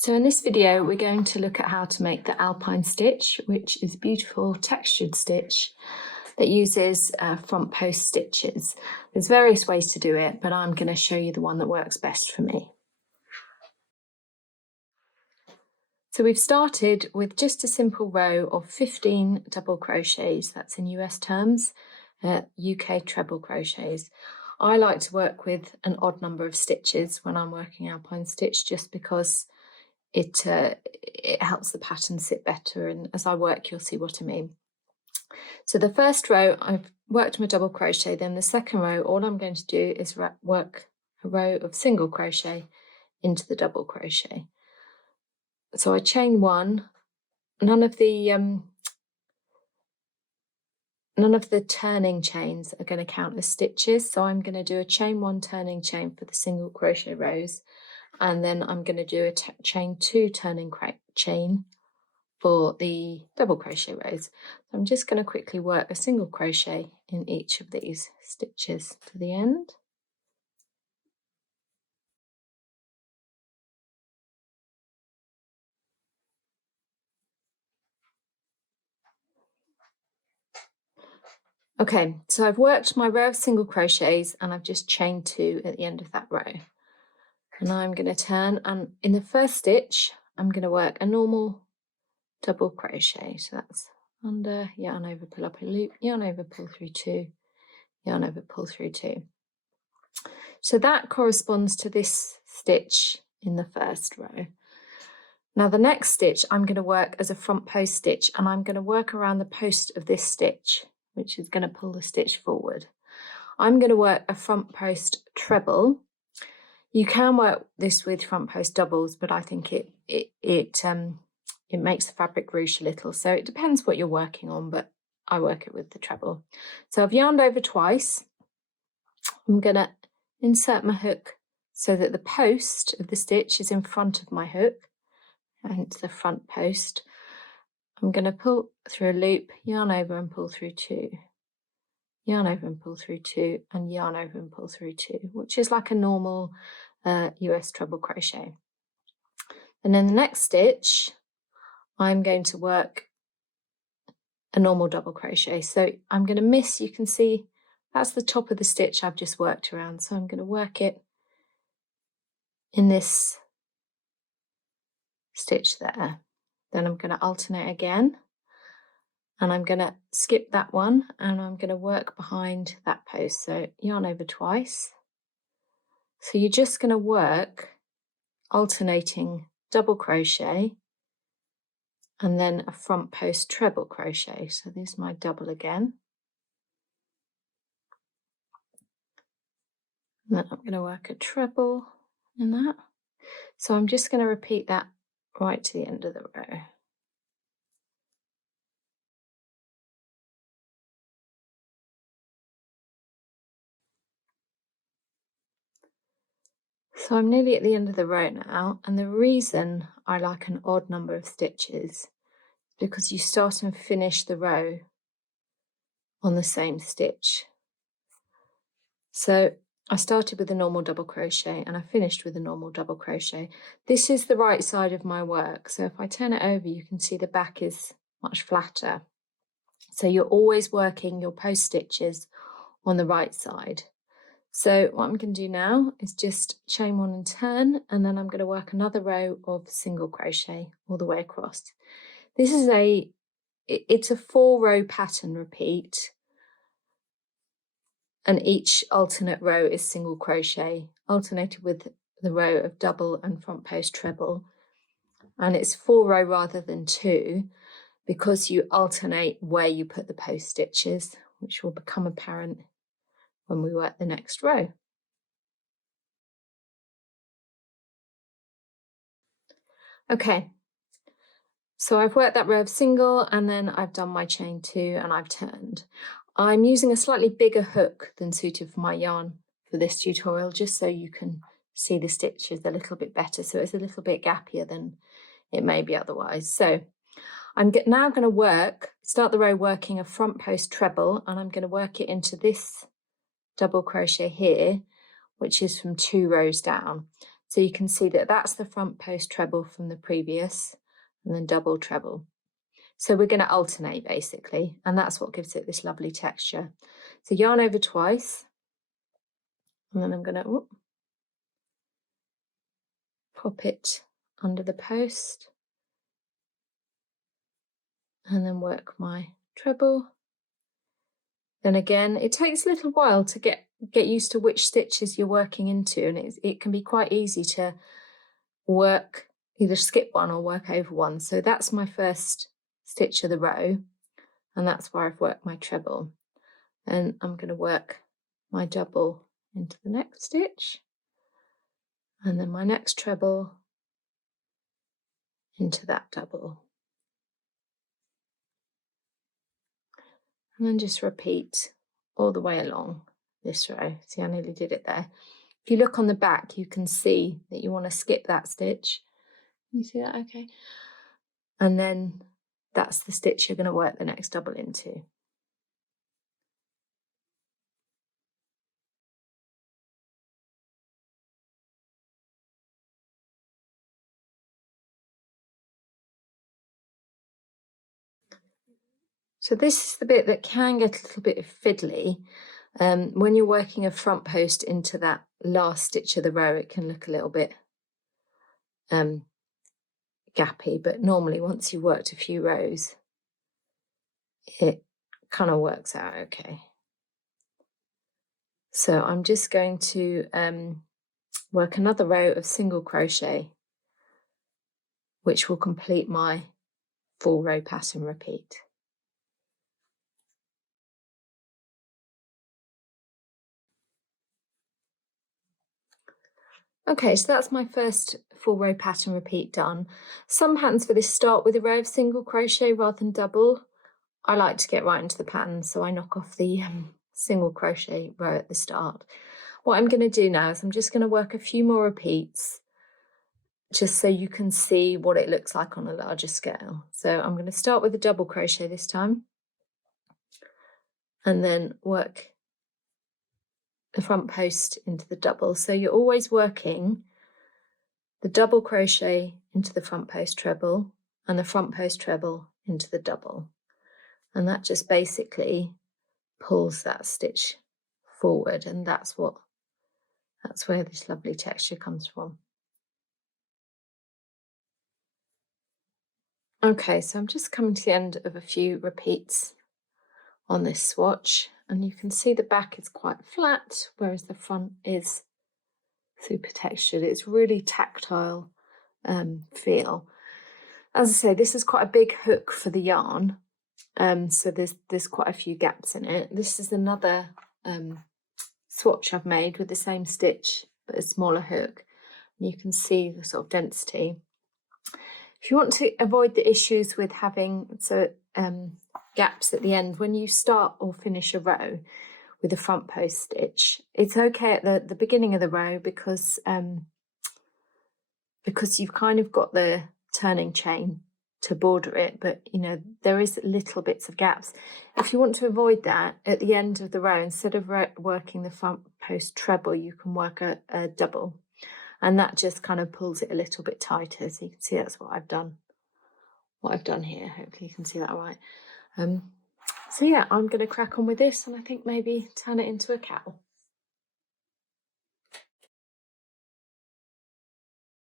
So in this video, we're going to look at how to make the Alpine stitch, which is a beautiful textured stitch that uses front post stitches. There's various ways to do it, but I'm going to show you the one that works best for me. So we've started with just a simple row of 15 double crochets. That's in US terms, UK treble crochets. I like to work with an odd number of stitches when I'm working Alpine stitch, just because it helps the pattern sit better, and as I work you'll see what I mean. So the first row I've worked my double crochet, then the second row all I'm going to do is work a row of single crochet into the double crochet. So I chain one. None of the turning chains are going to count as stitches, so I'm going to do a chain one turning chain for the single crochet rows, and then I'm going to do a chain two turning chain for the double crochet rows. So I'm just going to quickly work a single crochet in each of these stitches to the end. Okay, so I've worked my row of single crochets and I've just chained two at the end of that row. And now I'm going to turn, and in the first stitch I'm going to work a normal double crochet. So that's under, yarn over, pull up a loop, yarn over, pull through two, yarn over, pull through two. So that corresponds to this stitch in the first row. Now the next stitch I'm going to work as a front post stitch, and I'm going to work around the post of this stitch, which is going to pull the stitch forward. I'm going to work a front post treble. You can work this with front post doubles, but I think it makes the fabric ruche a little. So it depends what you're working on, but I work it with the treble. So I've yarned over twice. I'm going to insert my hook so that the post of the stitch is in front of my hook, and the front post. I'm going to pull through a loop, yarn over and pull through two, yarn over and pull through two, and yarn over and pull through two, which is like a normal US treble crochet. And in the next stitch I'm going to work a normal double crochet. So I'm going to miss, you can see that's the top of the stitch I've just worked around, so I'm going to work it in this stitch there. Then I'm going to alternate again, and I'm going to skip that one, and I'm going to work behind that post. So yarn over twice. So you're just going to work alternating double crochet and then a front post treble crochet. So this is my double again. And then I'm going to work a treble in that. So I'm just going to repeat that right to the end of the row. So I'm nearly at the end of the row now, and the reason I like an odd number of stitches is because you start and finish the row on the same stitch. So I started with a normal double crochet and I finished with a normal double crochet. This is the right side of my work, so if I turn it over you can see the back is much flatter. So you're always working your post stitches on the right side. So what I'm going to do now is just chain one and turn, and then I'm going to work another row of single crochet all the way across. This is it's a 4-row pattern repeat, and each alternate row is single crochet alternated with the row of double and front post treble, and it's 4-row rather than 2 because you alternate where you put the post stitches, which will become apparent when we work the next row. Okay, so I've worked that row of single, and then I've done my chain two and I've turned. I'm using a slightly bigger hook than suited for my yarn for this tutorial, just so you can see the stitches a little bit better. So it's a little bit gappier than it may be otherwise. So I'm now going to start the row working a front post treble, and I'm going to work it into this double crochet here, which is from 2 rows down. So you can see that that's the front post treble from the previous, and then double treble. So we're going to alternate basically, and that's what gives it this lovely texture. So yarn over twice, and then I'm going to pop it under the post, and then work my treble. Then again, it takes a little while to get used to which stitches you're working into, and it can be quite easy to work, either skip one or work over one. So that's my first stitch of the row, and that's where I've worked my treble. And I'm going to work my double into the next stitch, and then my next treble into that double. And then just repeat all the way along this row. See, I nearly did it there. If you look on the back, you can see that you want to skip that stitch. You see that? Okay. And then that's the stitch you're going to work the next double into. So this is the bit that can get a little bit fiddly. When you're working a front post into that last stitch of the row, it can look a little bit gappy, but normally once you've worked a few rows, it kind of works out okay. So I'm just going to work another row of single crochet, which will complete my 4-row pattern repeat. Okay, so that's my first 4-row pattern repeat done. Some patterns for this start with a row of single crochet rather than double. I like to get right into the pattern, so I knock off the single crochet row at the start. What I'm going to do now is I'm just going to work a few more repeats, just so you can see what it looks like on a larger scale. So I'm going to start with a double crochet this time, and then work the front post into the double. So you're always working the double crochet into the front post treble and the front post treble into the double, and that just basically pulls that stitch forward, and that's where this lovely texture comes from. Okay, so I'm just coming to the end of a few repeats on this swatch, and you can see the back is quite flat, whereas the front is super textured. It's really tactile feel. As I say, this is quite a big hook for the yarn, so there's quite a few gaps in it. This is another swatch I've made with the same stitch but a smaller hook, and you can see the sort of density. If you want to avoid the issues with having gaps at the end when you start or finish a row with a front post stitch, it's okay at the beginning of the row because you've kind of got the turning chain to border it, but you know there is little bits of gaps. If you want to avoid that at the end of the row, instead of working the front post treble, you can work a double, and that just kind of pulls it a little bit tighter. So you can see that's what I've done. What I've done here. Hopefully you can see that all right. So yeah, I'm going to crack on with this, and I think maybe turn it into a cowl.